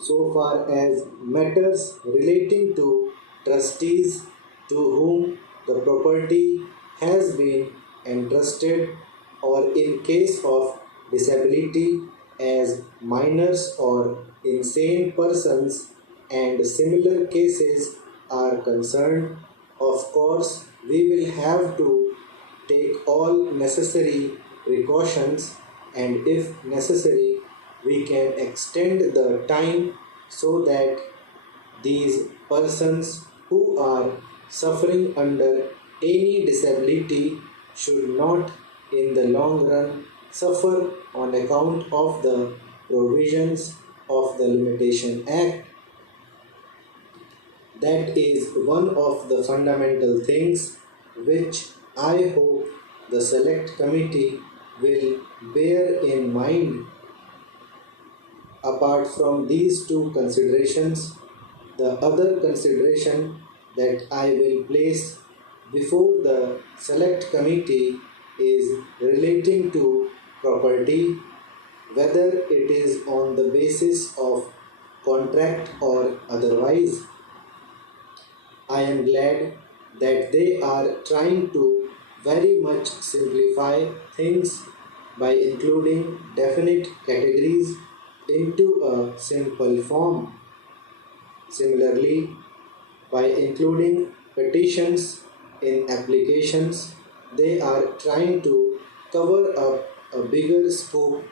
so far as matters relating to trustees to whom the property has been entrusted, or in case of disability as minors or insane persons and similar cases are concerned. Of course, we will have to take all necessary precautions, and if necessary we can extend the time so that these persons who are suffering under any disability should not in the long run suffer on account of the provisions of the Limitation Act. That is one of the fundamental things which I hope the select committee will bear in mind. Apart from these two considerations, the other consideration that I will place before the select committee is relating to property, whether it is on the basis of contract or otherwise. I am glad that they are trying to very much simplify things by including definite categories into a simple form. Similarly, by including petitions in applications, they are trying to cover up a bigger scope,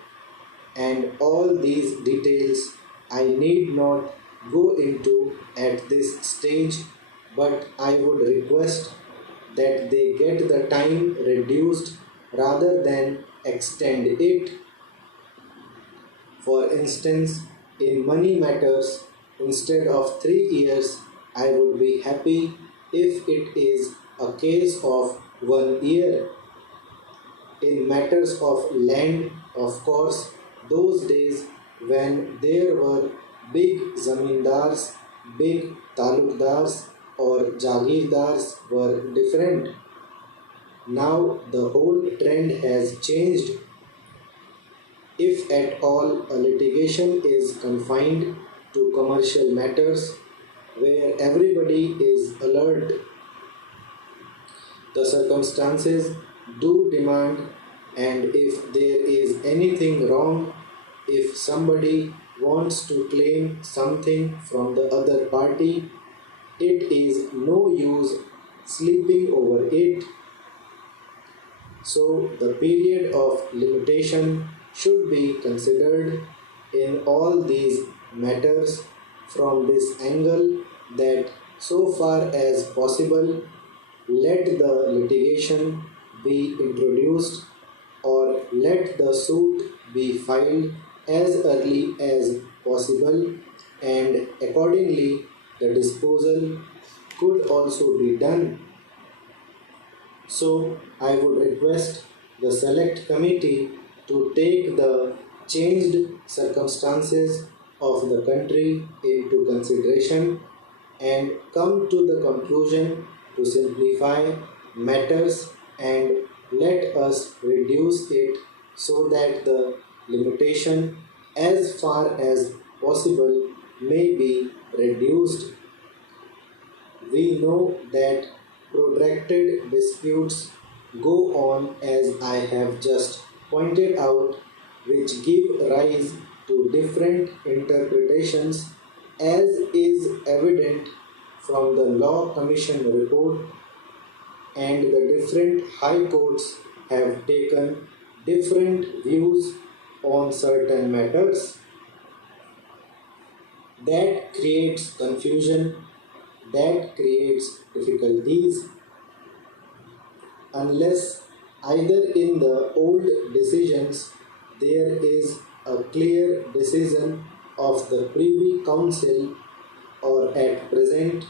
and all these details I need not go into at this stage, but I would request that they get the time reduced rather than extend it. For instance, in money matters, instead of 3 years, I would be happy if it is a case of 1 year. In matters of land, of course, those days when there were big zamindars, big talukdars, or jagirdars were different. Now the whole trend has changed. If at all a litigation is confined to commercial matters where everybody is alert, the circumstances do demand, and if there is anything wrong, if somebody wants to claim something from the other party, it is no use sleeping over it. So the period of limitation should be considered in all these matters from this angle, that so far as possible let the litigation be introduced or let the suit be filed as early as possible, and accordingly the disposal could also be done. So I would request the select committee to take the changed circumstances of the country into consideration and come to the conclusion to simplify matters and let us reduce it so that the limitation as far as possible may be reduced. We know that protracted disputes go on, as I have just pointed out, which give rise to different interpretations, as is evident from the Law Commission report, and the different high courts have taken different views on certain matters. That creates confusion, that creates difficulties, unless either in the old decisions there is a clear decision of the Privy Council, or at present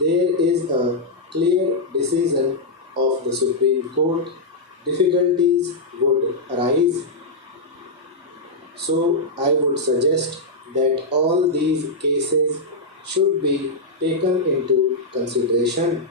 there is a clear decision of the Supreme Court, difficulties would arise. So I would suggest that all these cases should be taken into consideration.